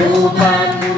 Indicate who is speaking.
Speaker 1: Tuhan